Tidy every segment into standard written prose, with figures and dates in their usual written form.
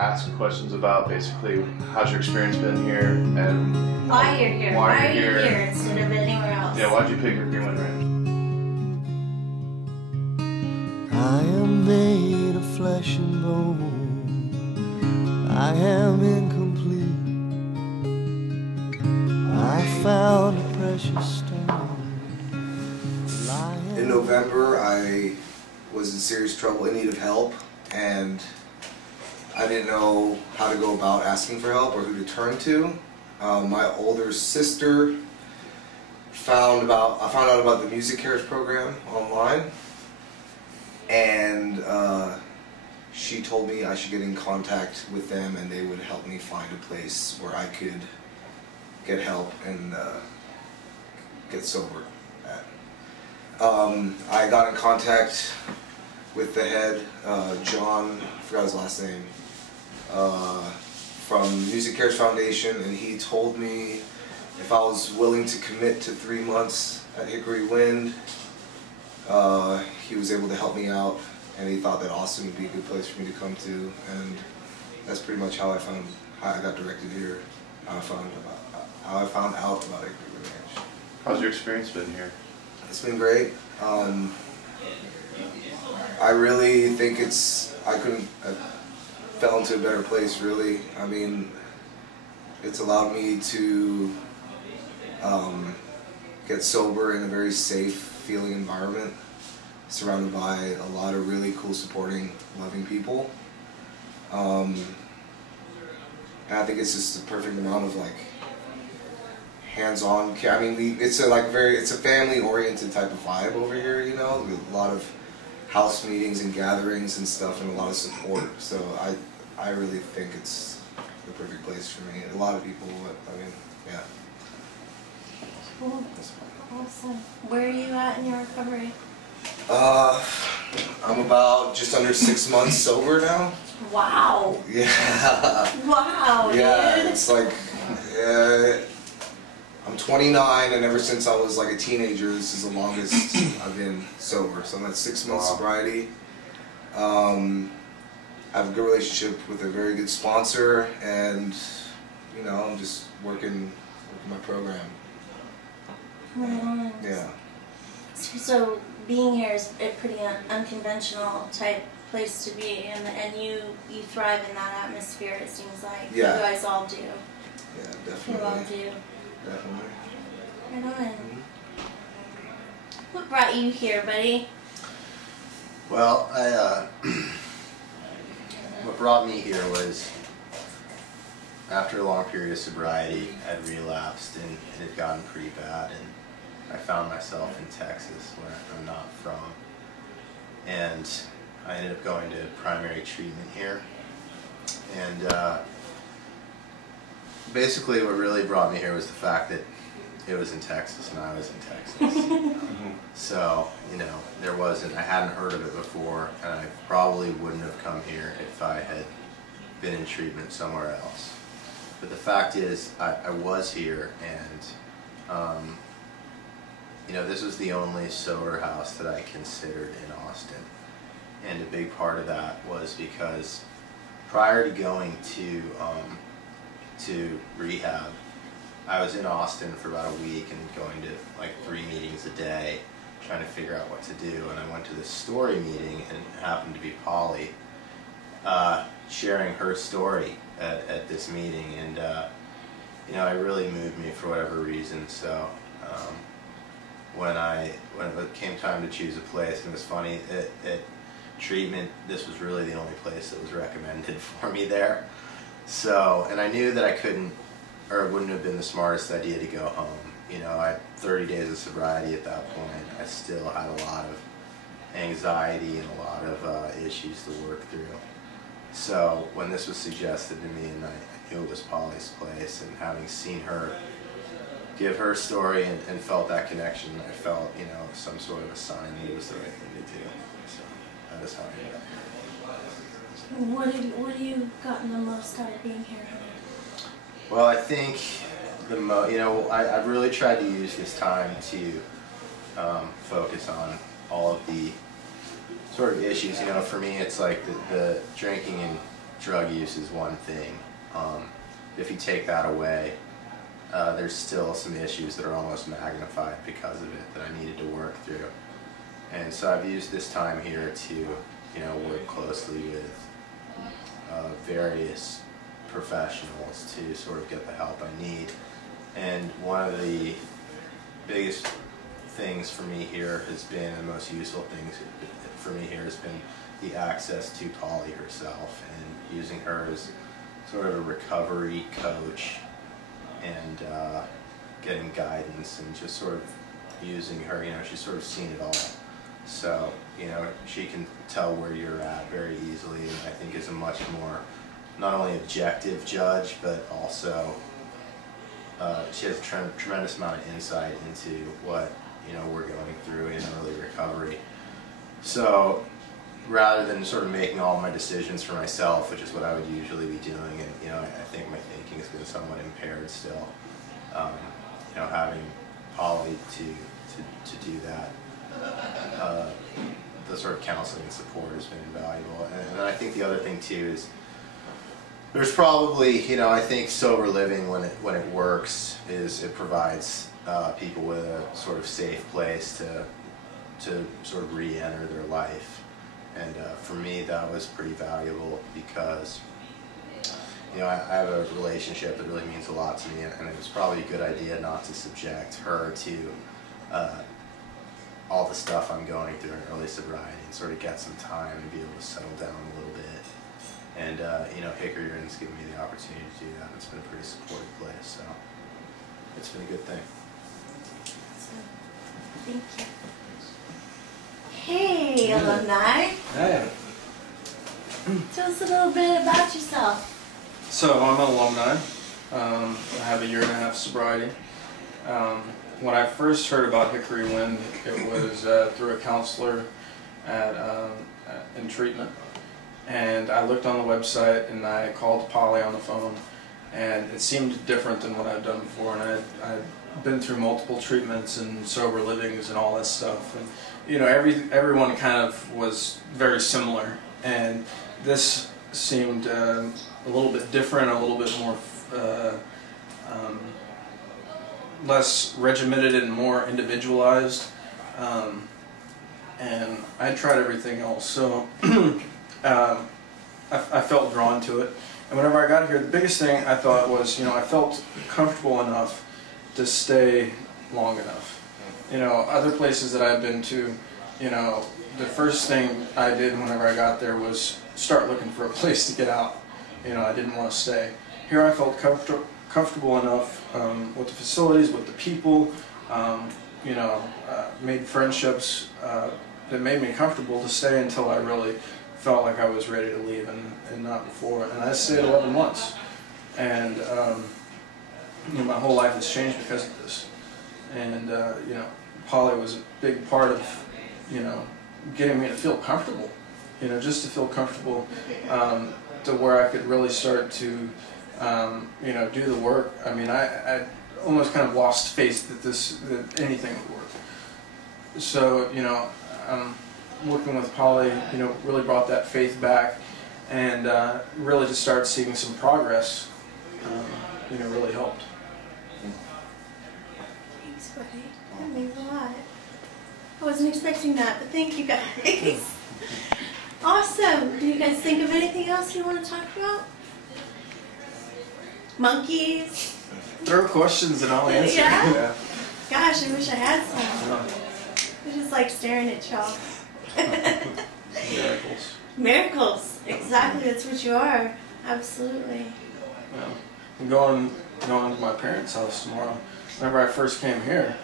ask questions about basically how's your experience been here and why you're here. Why are you here instead of anywhere else? Yeah, why'd you pick Hickory Wind Ranch? I am made of flesh and bone. I am incomplete. I found a precious stone. In November, I was in serious trouble, in need of help, and I didn't know how to go about asking for help or who to turn to. My older sister I found out about the Music Cares program online, and she told me I should get in contact with them and they would help me find a place where I could get help and get sober at. I got in contact with the head, John, I forgot his last name, from Music Cares Foundation, and he told me if I was willing to commit to 3 months at Hickory Wind, he was able to help me out, and he thought that Austin would be a good place for me to come to, and that's pretty much how I got directed here, how I found out about Hickory Wind Ranch. How's your experience been here? It's been great. I really think I fell into a better place, really. I mean, it's allowed me to get sober in a very safe feeling environment, surrounded by a lot of really cool, supporting, loving people. And I think it's just the perfect amount of like hands-on care. I mean, it's a family-oriented type of vibe over here, you know, with a lot of house meetings and gatherings and stuff, and a lot of support. So I really think it's the perfect place for me. A lot of people, I mean, yeah. Cool. Awesome. Where are you at in your recovery? I'm about just under 6 months sober now. Wow. Yeah. Wow, yeah, dude. it's like, I'm 29, and ever since I was like a teenager, this is the longest I've been sober. So I'm at 6 months sobriety. I have a good relationship with a very good sponsor, and you know, I'm just working my program. Right on. Yeah. So being here is a pretty unconventional type place to be, and you thrive in that atmosphere. It seems like you guys all do. Yeah, definitely. You all do. Definitely. Right on. What brought you here, buddy? Well, what brought me here was after a long period of sobriety, I'd relapsed and it had gotten pretty bad, and I found myself in Texas, where I'm not from, and I ended up going to primary treatment here, and basically what really brought me here was the fact that it was in Texas and I was in Texas. So, you know, I hadn't heard of it before, and I probably wouldn't have come here if I had been in treatment somewhere else. But the fact is, I was here, and you know, this was the only sober house that I considered in Austin. And a big part of that was because prior to going to rehab, I was in Austin for about a week and going to like 3 meetings a day, trying to figure out what to do. And I went to this story meeting, and it happened to be Polly sharing her story at this meeting, and you know, it really moved me for whatever reason. So when it came time to choose a place, and it was funny, at treatment, this was really the only place that was recommended for me there. So, and I knew that I couldn't, or it wouldn't have been the smartest idea to go home. You know, I had 30 days of sobriety at that point. I still had a lot of anxiety and a lot of issues to work through. So when this was suggested to me, and I knew it was Polly's place, and having seen her give her story and felt that connection, I felt, you know, some sort of a sign that it was the right thing to do. So that is how I ended up here. What have you gotten the most out of being here? Well, I think you know, I've really tried to use this time to focus on all of the sort of issues. You know, for me, it's like the drinking drug use is one thing. If you take that away, there's still some issues that are almost magnified because of it that I needed to work through. And so I've used this time here to, you know, work closely with various professionals to sort of get the help I need. And one of the biggest things for me here has been, the most useful things for me here has been the access to Polly herself, and using her as sort of a recovery coach, and getting guidance, and just sort of using her, you know, she's sort of seen it all. So, you know, she can tell where you're at very easily, and I think is a much more, not only objective judge, but also she has a tremendous amount of insight into what, you know, we're going through in early recovery. So rather than sort of making all my decisions for myself, which is what I would usually be doing, and, you know, I think my thinking has been somewhat impaired still, you know, having Polly to do that, the sort of counseling and support has been invaluable. And then I think the other thing too is, there's probably, you know, I think sober living, when it works, is it provides people with a sort of safe place to sort of re-enter their life. And for me, that was pretty valuable because, you know, I have a relationship that really means a lot to me, and it was probably a good idea not to subject her to all the stuff I'm going through in early sobriety, and sort of get some time and be able to settle down a little bit. And, you know, Hickory Wind's given me the opportunity to do that, and it's been a pretty supportive place, so it's been a good thing. So, thank you. Hey, alumni. Hey. Tell us a little bit about yourself. So I'm an alumni. I have a 1.5 year sobriety. When I first heard about Hickory Wind, it was through a counselor in treatment. And I looked on the website and I called Polly on the phone, and it seemed different than what I'd done before. And I'd been through multiple treatments and sober livings and all that stuff. And, you know, everyone kind of was very similar. And this seemed a little bit different, a little bit more less regimented and more individualized. And I tried everything else, so I felt drawn to it. And whenever I got here, the biggest thing I thought was, you know, I felt comfortable enough to stay long enough. You know, other places that I've been to, you know, the first thing I did whenever I got there was start looking for a place to get out. You know, I didn't want to stay. Here I felt comfortable enough with the facilities, with the people, you know, made friendships that made me comfortable to stay until I really felt like I was ready to leave, and not before. And I stayed 11 months. And you know, my whole life has changed because of this. And you know, Polly was a big part of, you know, getting me to feel comfortable. You know, just to feel comfortable to where I could really start to, you know, do the work. I mean, I almost kind of lost faith that anything would work. So, you know, working with Polly, you know, really brought that faith back, and really to start seeing some progress, you know, really helped. Thanks, buddy. That means a lot. I wasn't expecting that, but thank you guys. Awesome. Do you guys think of anything else you want to talk about? Monkeys? Throw questions and I'll answer. Yeah? Yeah. Gosh, I wish I had some. I just like staring at y'all. Miracles. Miracles. Exactly. That's what you are. Absolutely. Yeah. I'm going to my parents' house tomorrow. Whenever I first came here,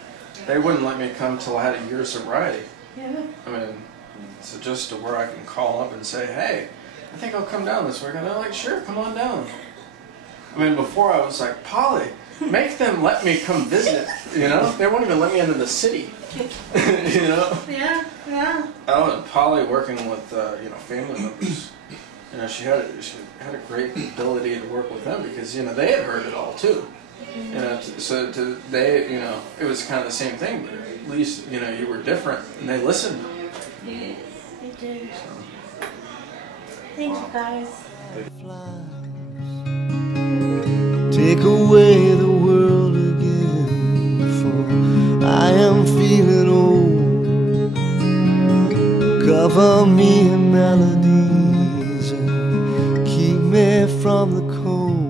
they wouldn't let me come till I had a 1 year sobriety. Yeah. I mean, so just to where I can call up and say, hey, I think I'll come down this week. And they're like, sure, come on down. I mean, before I was like, Polly, make them let me come visit, you know? They won't even let me into the city, you know? Yeah, yeah. Oh, and Polly working with, you know, family members. You know, she had a great ability to work with them because, you know, they had heard it all too. You know, so they, you know, it was kind of the same thing, but at least, you know, you were different and they listened. Yes, they did. Thank you guys. Take away the world again, for I am feeling old. Cover me in melodies and keep me from the cold.